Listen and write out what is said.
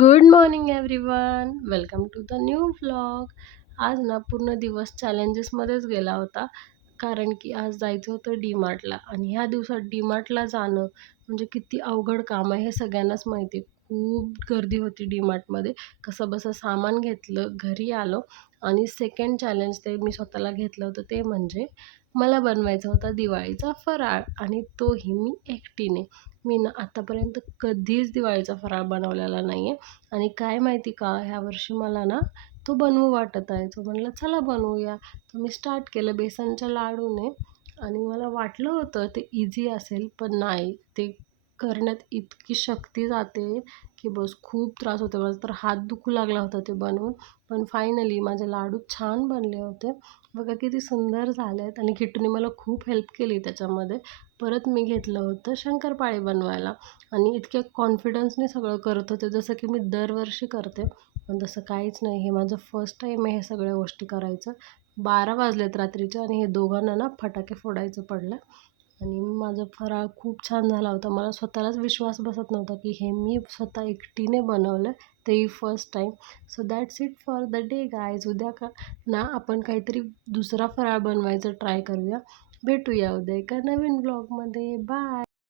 Good morning everyone. Welcome to the new vlog. आज ना पूर्ण दिवस चॅलेंजेसमध्येच गेला होता. कारण की आज जायचं होतं डी-मार्टला आणि ह्या दिवसात डी-मार्टला जाणं म्हणजे किती अवघड काम आहे हे सगळ्यांनाच माहिती आहे. खूप गर्दी होती डी-मार्टमध्ये. कसंबसं सामान घेतलं, घरी आलो आणि सेकंड चॅलेंज ते मी स्वतःला घेतलं होतं ते म्हणजे मला बनवायचा होता दिवाळीचा फराळ आणि तोही मी एकटीने. मी ना आतापर्यंत कधीच दिवाळीचा फराळ बनवलेला नाही आहे आणि काय माहिती का ह्यावर्षी मला ना तो बनवू वाटत आहे. तो म्हटलं चला बनवूया. तर मी स्टार्ट केलं बेसनच्या लाडूने आणि मला वाटलं होतं ते ईझी असेल, पण नाही. ते करण्यात इतकी शक्ती जाते, की बस खूप त्रास होतो. माझा तर हात दुखू लागला होता ते बनवून. पण फायनली माझे लाडू छान बनले होते. बघा किती सुंदर झाले आहेत आणि किट्टूने मला खूप हेल्प केली त्याच्यामध्ये. परत मी घेतलं होतं शंकरपाळे बनवायला आणि इतक्या कॉन्फिडन्सने सगळं करत होते जसं की मी दरवर्षी करते. पण तसं काहीच नाही. हे माझं फर्स्ट टाईम आहे हे सगळ्या गोष्टी करायचं. 12 वाजलेत रात्रीचे आणि हे दोघांना ना फटाके फोडायचं पडलं आणि माझा फराळ खूप छान झाला होता. मला स्वतःलाच विश्वास बसत नव्हता की हे मी स्वतः एकटीने बनवलं, तेही first time. So that's it for the day guys. उद्या का ना आपण काहीतरी दुसरा फराळ बनवायचं ट्राय करूया. भेटूया उद्या एका नवीन ब्लॉगमध्ये. बाय.